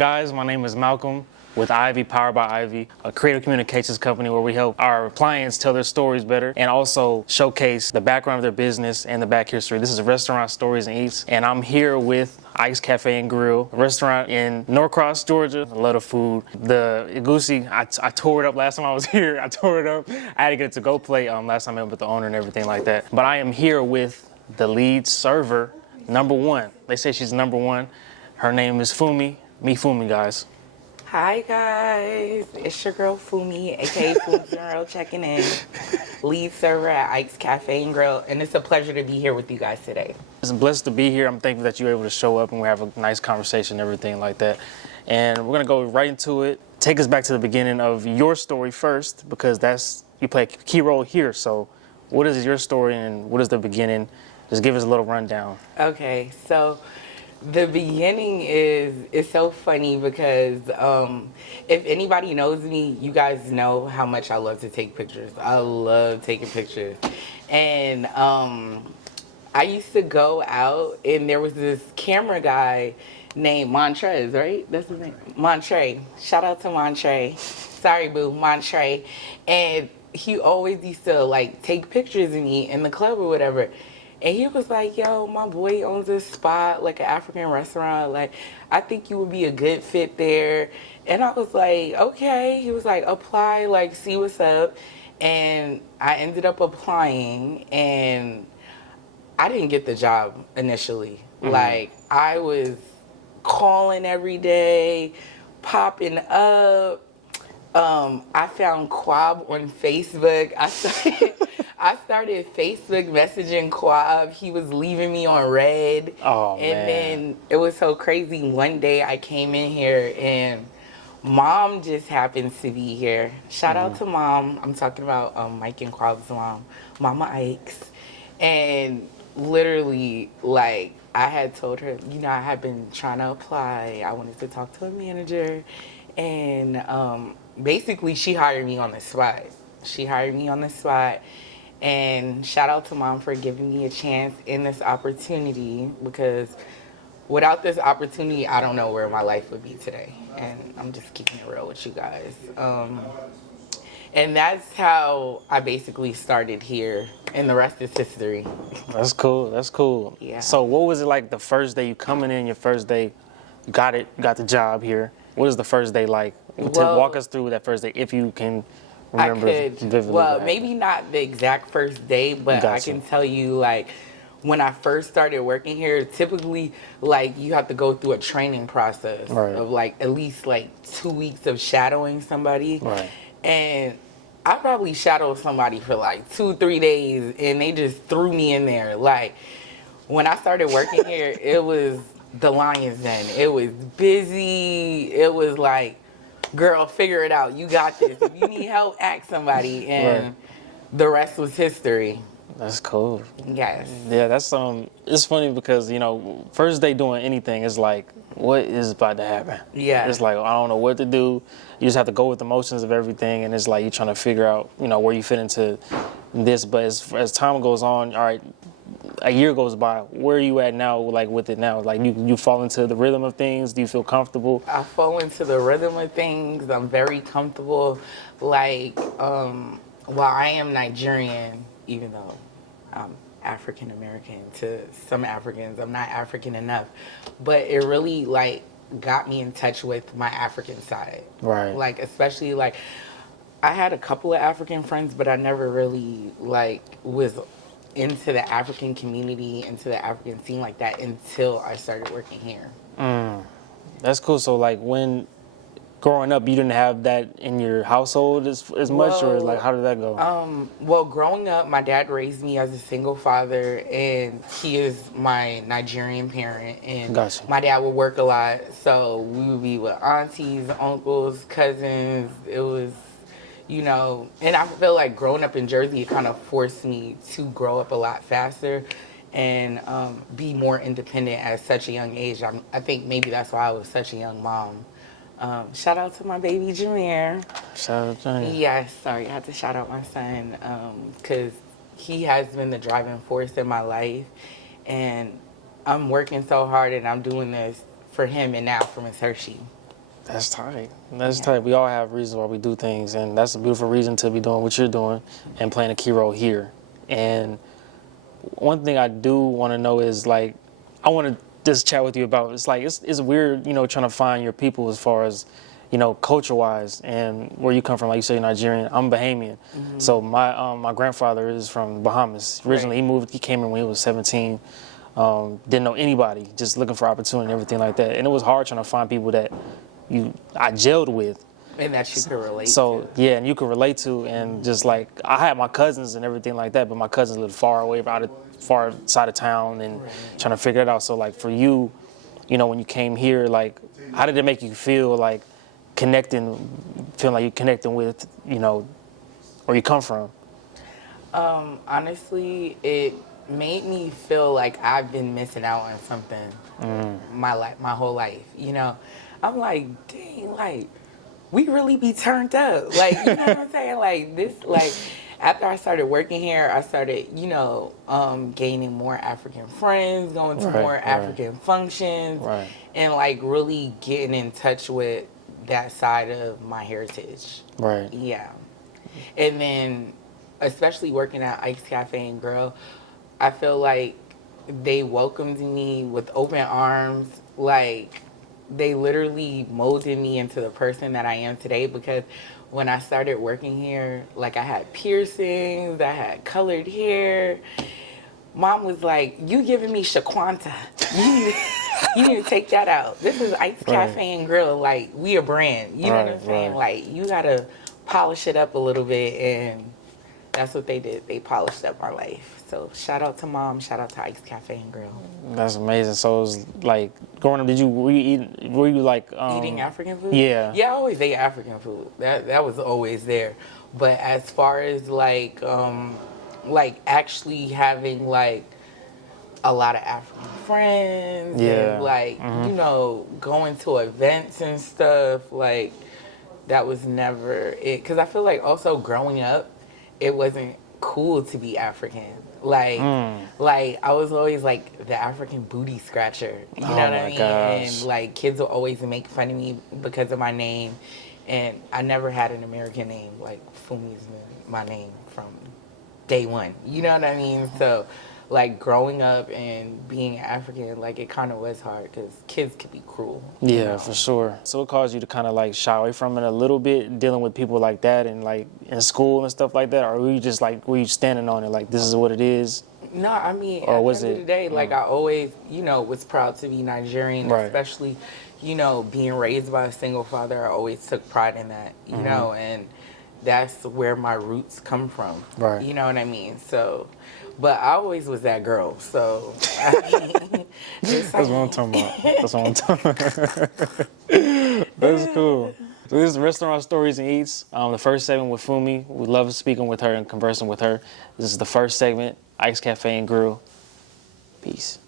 guys? My name is Malcolm with IVIE, powered by IVIE, a creative communications company where we help our clients tell their stories better and also showcase the background of their business and the back history. This is Restaurant Stories and Eats, and I'm here with Ikes Cafe and Grill, a restaurant in Norcross, Georgia. I love the food. The Igusi, I tore it up last time I was here. I tore it up. I had to get a to-go plate last time I met with the owner and everything like that. But I am here with the lead server, number one. They say she's number one. Her name is Fumi. Meet Fumi, guys. Hi guys, it's your girl Fumi, aka Food Girl, checking in, lead server at Ikes Cafe and Grill, and it's a pleasure to be here with you guys today. It's blessed to be here. I'm thankful that you were able to show up and we have a nice conversation and everything like that. And we're gonna go right into it. Take us back to the beginning of your story first, because you play a key role here. So what is your story and what is the beginning? Just give us a little rundown. Okay, so the beginning is so funny because if anybody knows me, you guys know how much I love to take pictures. I love taking pictures. And I used to go out and there was this camera guy named Montrez, right? That's his name. Montre. Shout out to Montre. Sorry, boo, Montre. And he always used to like take pictures of me in the club or whatever. And he was like, yo, my boy owns this spot, like an African restaurant. Like, I think you would be a good fit there. And I was like, okay. He was like, apply, like, see what's up. And I ended up applying, and I didn't get the job initially. Mm-hmm. Like, I was calling every day, popping up. I found Quab on Facebook. I started Facebook messaging Quab. He was leaving me on red. Oh, man. And then it was so crazy. One day I came in here and Mom just happens to be here. Shout out to Mom. I'm talking about Mike and Quab's mom, Mama Ikes. And literally, like, I had told her, you know, I had been trying to apply. I wanted to talk to a manager. And basically, she hired me on the spot. And shout out to Mom for giving me a chance in this opportunity, because without this opportunity, I don't know where my life would be today. And I'm just keeping it real with you guys. And that's how I basically started here, and the rest is history. That's cool. Yeah. So what was it like the first day you coming in, your first day, you got the job here? What is the first day like? Walk us through that first day, if you can remember vividly. Well, maybe not the exact first day, but I can tell you, like, when I first started working here, typically, like, you have to go through a training process of, like, at least, like, 2 weeks of shadowing somebody. Right. And I probably shadowed somebody for, like, 2-3 days, and they just threw me in there. Like, when I started working here, it was the lion's den. It was busy. It was like, girl, figure it out. You got this. If you need help, ask somebody. And the rest was history. That's cool. Yes. Yeah, that's it's funny because, you know, first day doing anything is like, what is about to happen? Yeah. It's like, I don't know what to do. You just have to go with the motions of everything, and it's like you're trying to figure out, you know, where you fit into this. But as time goes on, all right, a year goes by, where are you at now, like, with it now? Like, you fall into the rhythm of things? Do you feel comfortable? I fall into the rhythm of things. I'm very comfortable. Like, while I am Nigerian, even though I'm African American to some Africans, I'm not African enough. But it really, like, got me in touch with my African side. Right. Like, especially, like, I had a couple of African friends, but I never really, like, was into the African community, into the African scene like that until I started working here. That's cool. So, like, when growing up, you didn't have that in your household as much, or like, how did that go? Well, growing up, my dad raised me as a single father, and he is my Nigerian parent, and Gotcha. My dad would work a lot, so we would be with aunties, uncles, cousins. It was, you know, and I feel like growing up in Jersey, it kind of forced me to grow up a lot faster and be more independent at such a young age. I think maybe that's why I was such a young mom. Shout out to my baby Jameer. Shout out to Jameer. Yes, sorry, I had to shout out my son because he has been the driving force in my life, and I'm working so hard, and I'm doing this for him and now for Miss Hershey. That's tight. That's tight. We all have reasons why we do things, and that's a beautiful reason to be doing what you're doing and playing a key role here. And one thing I do want to know is, like, I want to just chat with you about, it's like, it's weird, you know, trying to find your people as far as, you know, culture-wise and where you come from. Like you say, you're Nigerian. I'm Bahamian. So my grandfather is from Bahamas. Originally, he came in when he was 17. Didn't know anybody, just looking for opportunity and everything like that. And it was hard trying to find people that I gelled with. And that you could relate So, to. yeah, and you could relate to, and just like, I had my cousins and everything like that, but my cousins lived far away, far side of town, and trying to figure it out. So, like, for you, you know, when you came here, like, how did it make you feel, like, feeling like you're connecting with, you know, where you come from? Honestly, it made me feel like I've been missing out on something my whole life. You know, I'm like, dang, like, we really be turned up. Like, you know what I'm saying? Like, this, like, after I started working here, I started, you know, gaining more African friends, going to more African functions, and, like, really getting in touch with that side of my heritage. Right. Yeah. And then, especially working at Ikes Cafe and Grill, I feel like they welcomed me with open arms. Like, they literally molded me into the person that I am today, because when I started working here, like, I had piercings, I had colored hair. Mom was like, you giving me Shaquanta. You need to take that out. This is Ikes Cafe and Grill. Like, we a brand. You know what I'm saying? Like, you got to polish it up a little bit, and that's what they did. They polished up my life. So shout out to Mom. Shout out to Ikes Cafe and Grill. That's amazing. So it was like, growing up, were you like eating African food? Yeah. Yeah, I always ate African food. That was always there. But as far as like actually having like a lot of African friends, and like you know, going to events and stuff, like, that was never it. Because I feel like also growing up, it wasn't cool to be African. Like I was always like the African booty scratcher. You know what I mean? Gosh. And like, kids will always make fun of me because of my name. And I never had an American name. Like, Fumi's my name from day one. You know what I mean? So, like, growing up and being African, like, it kind of was hard because kids could be cruel. Yeah, you know? for sure. So it caused you to kind of like shy away from it a little bit, dealing with people like that and like in school and stuff like that? Or were you just like, were you standing on it like, this is what it is? No, I mean, or at was the end of the day, like, I always, you know, was proud to be Nigerian, especially, you know, being raised by a single father. I always took pride in that, you know, and that's where my roots come from. Right. You know what I mean? So, but I always was that girl. So, I mean, that's what I'm talking about. That's what I'm talking about. That's cool. So this is Restaurant Stories and Eats. The first segment with Fumi. We love speaking with her and conversing with her. This is the first segment, Ikes Cafe and Grill. Peace.